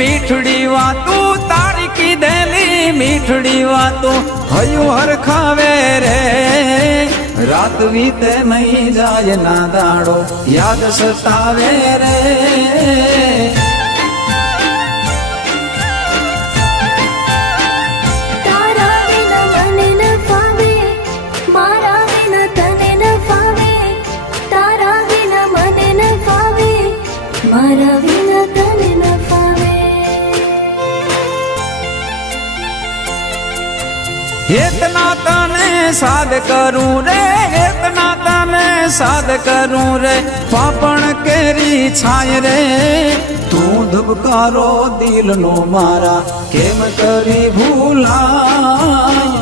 મીઠડી વાતું તારી કીધેલી મીઠડી વાતું હયું હરખાવે રે રાત વીતે નહીં જાય ના દાડો યાદ સતાવે રે મારા વિના તને ન ફાવે इतना तने साध करूं रे इतना तने साध करूं रे पापण केरी छाय रे तू धबकारो दिल नो मारा केम करी भूलाय